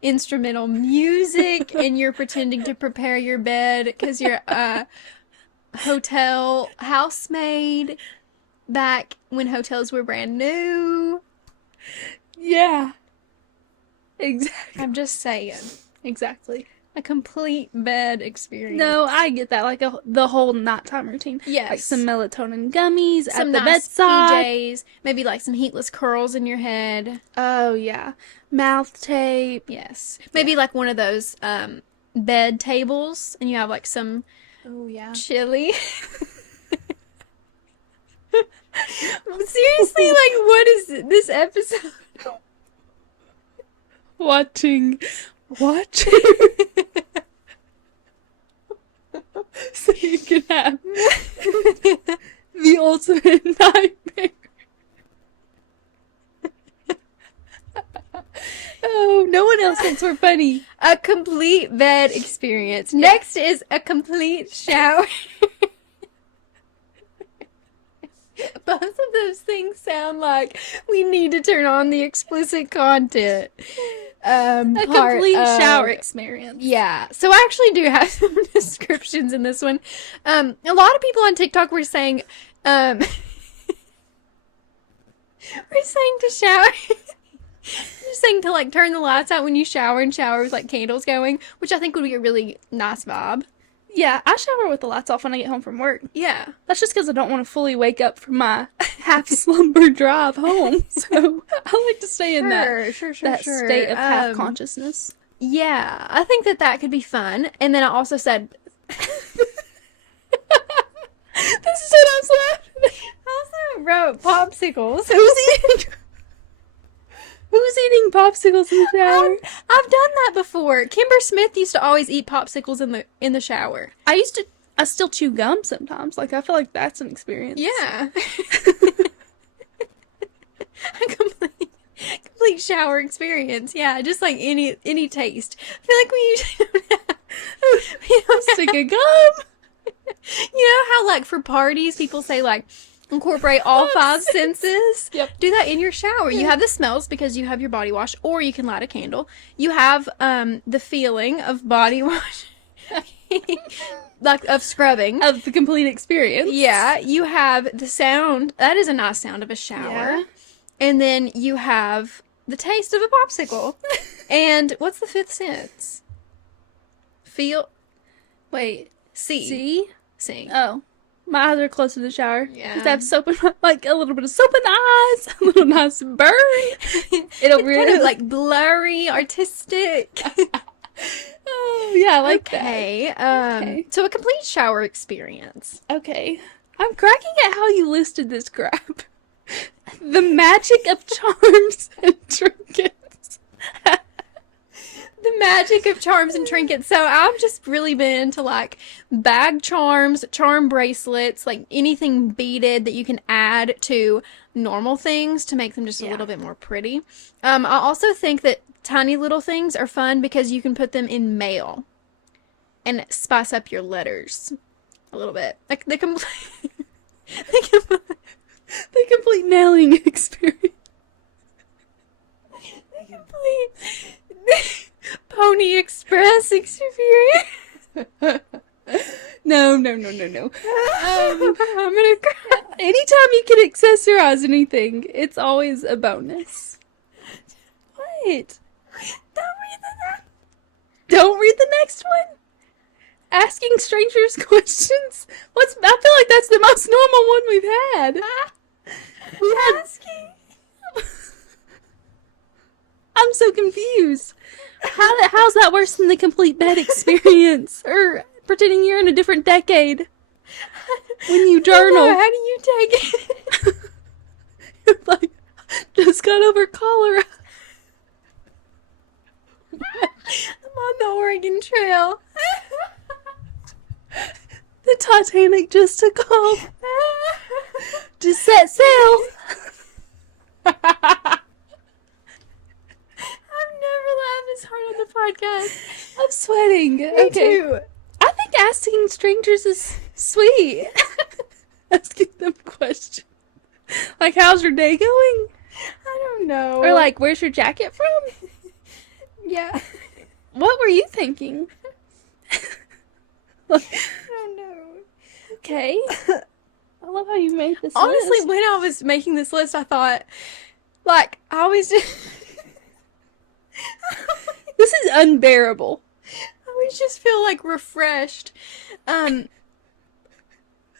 instrumental music, and you're pretending to prepare your bed because you're a hotel housemaid back when hotels were brand new. Yeah. Exactly. I'm just saying. Exactly. A complete bed experience. No, I get that. Like the whole nighttime routine. Yes. Like some melatonin gummies Some at the nice bedside. PJs. Maybe like some heatless curls in your head. Oh, yeah. Mouth tape. Yes. Maybe like one of those bed tables, and you have like some Oh, yeah. chili. Seriously, like, what is this episode? Watching. So you can have the ultimate nightmare. Oh, no one else thinks we're funny. A complete bed experience. Next is a complete shower. Both of those things sound like we need to turn on the explicit content. A Part complete of- shower experience. Yeah. So I actually do have some descriptions in this one. A lot of people on TikTok were saying, we're saying to shower. Just saying to like turn the lights out when you shower and shower with like candles going, which I think would be a really nice vibe. Yeah, I shower with the lights off when I get home from work. Yeah. That's just because I don't want to fully wake up from my half slumber drive home. So I like to stay in that state of half consciousness. Yeah, I think that could be fun. And then I also said, This is what I was laughing. I also wrote popsicles. Who's eating popsicles in the shower? I've done that before. Kimber Smith used to always eat popsicles in the shower. I still chew gum sometimes. Like, I feel like that's an experience. Yeah. A complete shower experience. Yeah, just like any taste. I feel like we usually don't Stick a gum. You know how like for parties people say like incorporate all five senses? Yep. Do that in your shower. You have the smells because you have your body wash, or you can light a candle. You have the feeling of body wash. Like of scrubbing. Of the complete experience. Yeah, you have the sound. That is a nice sound of a shower. Yeah. And then you have the taste of a popsicle. And what's the fifth sense? Feel. Wait. See. See? Sing. Oh. My eyes are close to the shower. Yeah. Because I have soap in my, like a little bit of soap in the eyes. A little nice burn. It'll It's really kind of like blurry, artistic. Oh, yeah, I like Okay. Okay. So a complete shower experience. that. Okay. I'm cracking at how you listed this crap. The magic of charms and trinkets. The magic of charms and trinkets. So I've just really been into like bag charms, charm bracelets, like anything beaded that you can add to normal things to make them just a Yeah. little bit more pretty. I also think that tiny little things are fun because you can put them in mail and spice up your letters a little bit. Like The complete nailing experience. The complete Pony Express experience. No. I'm gonna cry. Anytime you can accessorize anything, it's always a bonus. What? Don't read the next one. Asking strangers questions. I feel like that's the most normal one we've had. We had Asking. I'm so confused. How's that worse than the complete bed experience? Or pretending you're in a different decade when you journal? How do you take it? You're like, just got over cholera. I'm on the Oregon Trail. The Titanic just took off. Just set sail. I've never laughed this hard on the podcast. I'm sweating. Me too. I think asking strangers is sweet. Asking them questions. Like, how's your day going? I don't know. Or like, where's your jacket from? yeah. What were you thinking? I don't know. Okay. I love how you made this Honestly, list. when I was making this list, I thought, like, I always just... This is unbearable. I always just feel, like, refreshed. When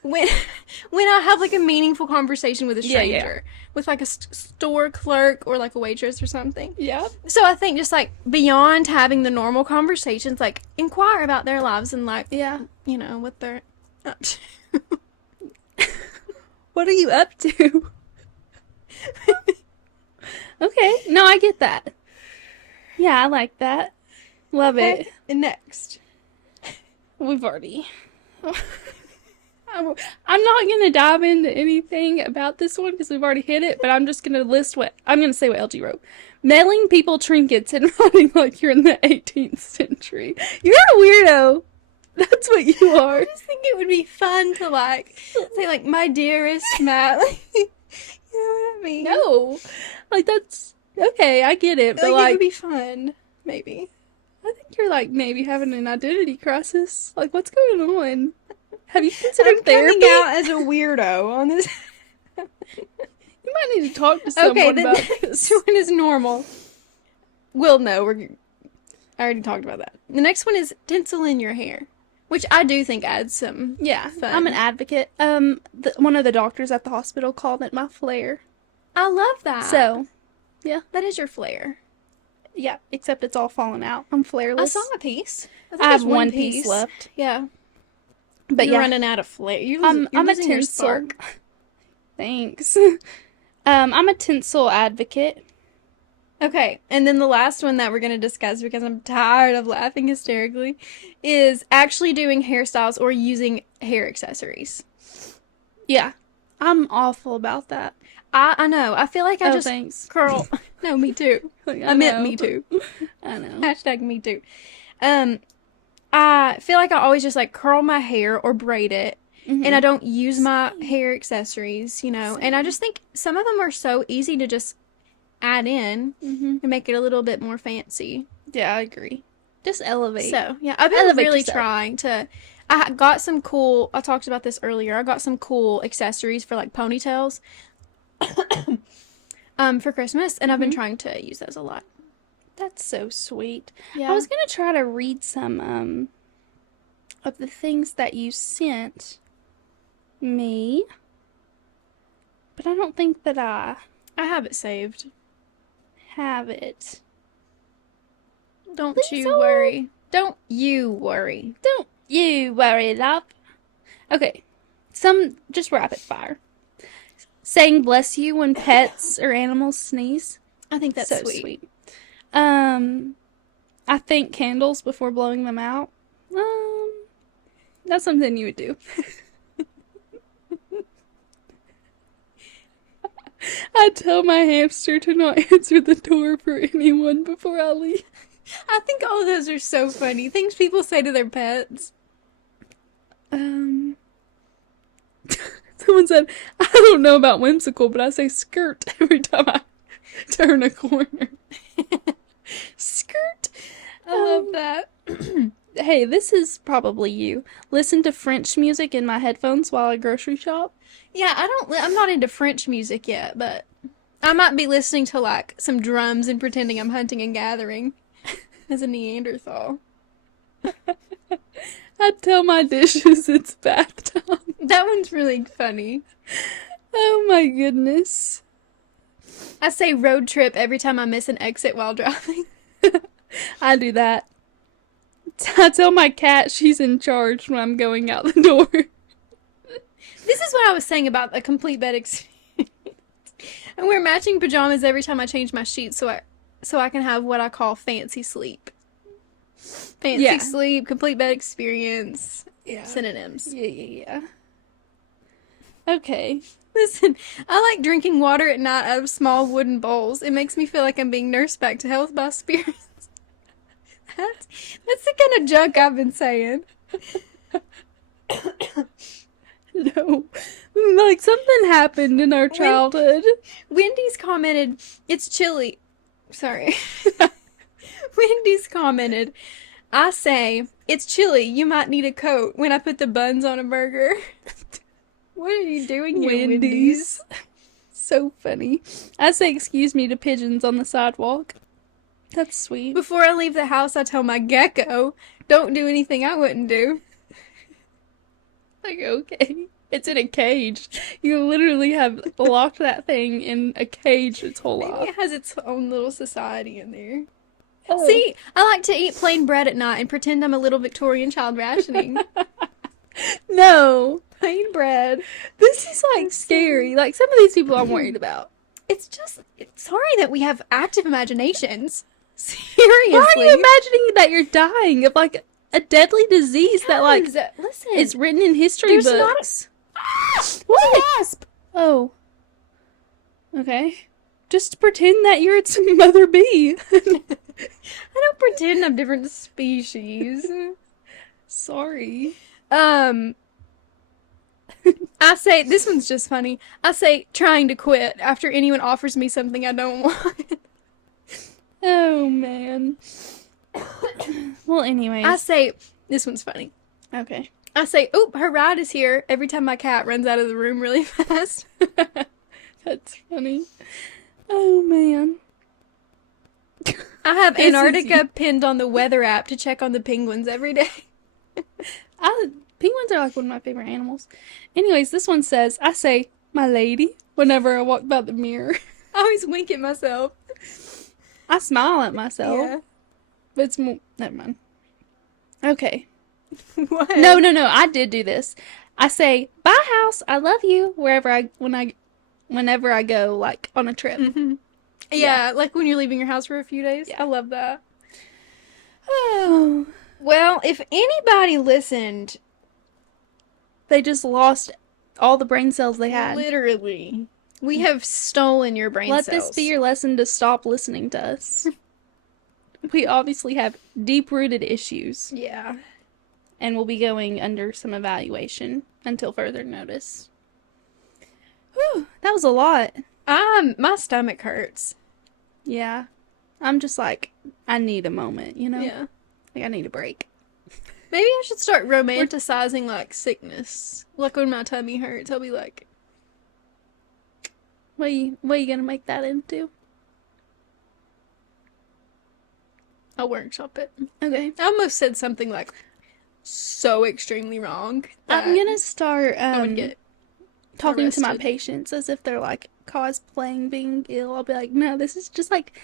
I have, like, a meaningful conversation with a stranger. With, like, a store clerk or, like, a waitress or something. Yeah. So I think just, like, beyond having the normal conversations, like, inquire about their lives and, like, Yeah. you know, what they're up to. What are you up to? Okay. No, I get that. Yeah, I like that. Love it. And next. We've already... I'm not going to dive into anything about this one because we've already hit it, but I'm just going to list what... I'm going to say what LG wrote. Mailing people trinkets and writing like you're in the 18th century. You're a weirdo. That's what you are. I just think it would be fun to, like, say, like, my dearest Matt. You know what I mean? No. Like, that's... Okay, I get it, but Like, it like... would be fun. Maybe. I think you're, like, maybe having an identity crisis. Like, what's going on? Have you considered I'm therapy? coming out as a weirdo on this. You might need to talk to someone Okay, the about next this. one is normal. Well, no, I already talked about that. The next one is tinsel in your hair, which I do think adds some. Yeah, fun. I'm an advocate. One of the doctors at the hospital called it my flair. I love that. So, that is your flair. yeah, except it's all fallen out. I'm flairless. I saw a piece. think I have there's one piece left. Yeah. But you're yeah, running out of flair. I'm a losing your tinsel. spark. Thanks. I'm a tinsel advocate. Okay, and then the last one that we're going to discuss, because I'm tired of laughing hysterically, is actually doing hairstyles or using hair accessories. Yeah, I'm awful about that. I know. I feel like I just thanks. curl. No, me too. I meant me too. I know. Hashtag me too. I feel like I always just like curl my hair or braid it. Mm-hmm. And I don't use my hair accessories, you know. And I just think some of them are so easy to just add in and make it a little bit more fancy. Yeah, I agree. Just elevate. So, yeah, I've been Elevate really yourself. trying to... I got some cool... I talked about this earlier. I got some cool accessories for, like, ponytails for Christmas. And I've been trying to use those a lot. That's so sweet. Yeah. I was going to try to read some of the things that you sent me, but I don't think that I have it saved. have it. Don't Please you don't. worry. Don't you worry. Don't you worry, love. Okay, some just rapid fire. Saying bless you when pets or animals sneeze. I think that's so sweet. I think candles before blowing them out. That's something you would do. I tell my hamster to not answer the door for anyone before I leave. I think all of those are so funny. Things people say to their pets. It's Someone said, I don't know about whimsical, but I say skirt every time I turn a corner. Skirt. I love that. Hey, this is probably you. Listen to French music in my headphones while I grocery shop. Yeah, I'm not into French music yet, but I might be listening to like some drums and pretending I'm hunting and gathering as a Neanderthal. I tell my dishes it's bath time. That one's really funny. Oh my goodness. I say road trip every time I miss an exit while driving. I do that. I tell my cat she's in charge when I'm going out the door. This is what I was saying about a complete bed experience. I wear matching pajamas every time I change my sheets so I can have what I call fancy sleep. Fancy sleep, complete bed experience, synonyms. Yeah. Okay. Listen, I like drinking water at night out of small wooden bowls. It makes me feel like I'm being nursed back to health by spirits. That's the kind of junk I've been saying. No. Like something happened in our childhood. Wendy's commented, it's chilly. Sorry. Wendy's commented, I say, it's chilly, you might need a coat when I put the buns on a burger. What are you doing here, Wendy's? So funny. I say excuse me to pigeons on the sidewalk. That's sweet. Before I leave the house, I tell my gecko, don't do anything I wouldn't do. Like, okay. It's in a cage. You literally have locked that thing in a cage its whole life. It has its own little society in there. Oh. See, I like to eat plain bread at night and pretend I'm a little Victorian child rationing. No. Plain bread. This is like scary. Like some of these people I'm worried about. It's sorry that we have active imaginations. Seriously. Why are you imagining that you're dying of like a deadly disease that like listen, is written in history books? What? Wasp. Oh. Okay. Just pretend that you're its mother bee. I don't pretend I'm different species. Sorry. I say, this one's just funny. I say trying to quit after anyone offers me something I don't want. Oh, man. Well, anyways. I say, this one's funny. Okay. I say, oop, her ride is here every time my cat runs out of the room really fast. That's funny. Oh, man. I have Antarctica pinned on the weather app to check on the penguins every day. Penguins are like one of my favorite animals. Anyways, this one says, I say, my lady, whenever I walk by the mirror. I always wink at myself. I smile at myself. Yeah. But it's more... Never mind. Okay. What? No, I did do this. I say, bye house, I love you, whenever I go, like, on a trip. Mm-hmm. Yeah, like when you're leaving your house for a few days. Yeah. I love that. Oh. Well, if anybody listened... They just lost all the brain cells they had. Literally. We have stolen your brain cells. Let this be your lesson to stop listening to us. We obviously have deep-rooted issues. Yeah. And we'll be going under some evaluation until further notice. Whew, that was a lot. My stomach hurts. Yeah. I'm just like, I need a moment, you know? Yeah. Like, I need a break. Maybe I should start romanticizing, like, sickness. Like, when my tummy hurts, I'll be like... What are you gonna make that into? I'll workshop it. Okay. I almost said something, like, so extremely wrong. I'm gonna start, I would get talking to my arrested. patients as if they're, like, cosplaying being ill. I'll be like, no, this is just, like,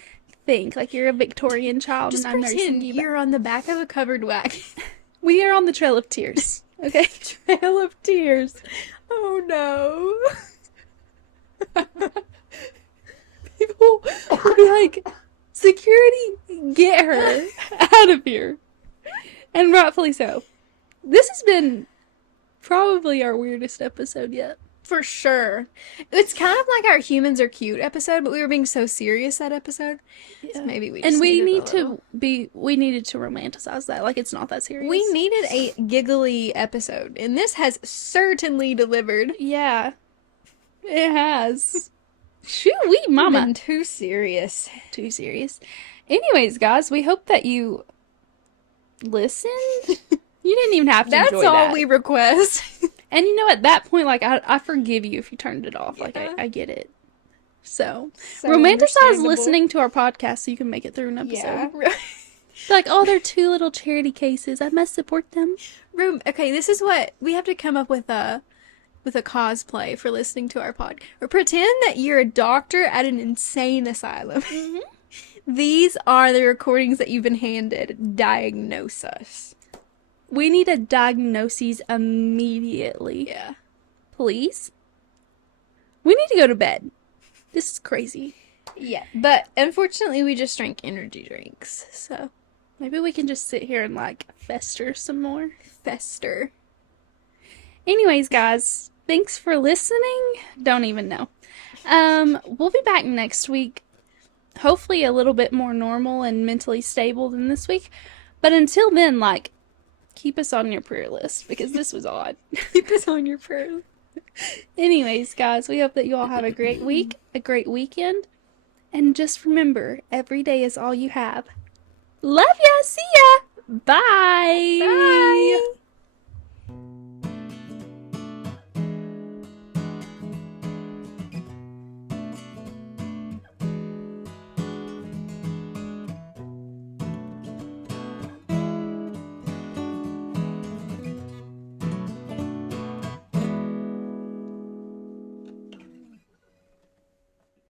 think. Like, you're a Victorian child Just and I'm nursing pretend you. you're on the back of a covered wagon. We are on the Trail of Tears. Okay? Trail of Tears. Oh, no. People will be like, security, get her out of here. And rightfully so. This has been probably our weirdest episode yet. For sure. It's kind of like our humans are cute episode, but we were being so serious that episode. So Yeah. maybe we And just we needed a need little. to be, we needed to romanticize that. Like, it's not that serious. We needed a giggly episode, and this has certainly delivered. Yeah. It has. Shoo-wee, mama. Been too serious. Too serious. Anyways, guys, we hope that you listened. You didn't even have to That's enjoy all that. we request. And you know, at that point, like, I forgive you if you turned it off. Like, Yeah. I get it. So So romanticize understandable. listening to our podcast so you can make it through an episode. Yeah. Be like, oh, they're two little charity cases. I must support them. Okay, this is what we have to come up with a cosplay for listening to our pod. Or pretend that you're a doctor at an insane asylum. Mm-hmm. These are the recordings that you've been handed. Diagnose us. We need a diagnosis immediately. Yeah. Please? We need to go to bed. This is crazy. Yeah. But unfortunately, we just drank energy drinks. So, Maybe we can just sit here and, like, fester some more. fester. Anyways, guys, thanks for listening. Don't even know. We'll be back next week. Hopefully a little bit more normal and mentally stable than this week. But until then, like, keep us on your prayer list because this was odd. Keep us on your prayer. Anyways, guys, we hope that you all have a great week, a great weekend. And just remember, every day is all you have. Love ya. See ya. Bye. Bye.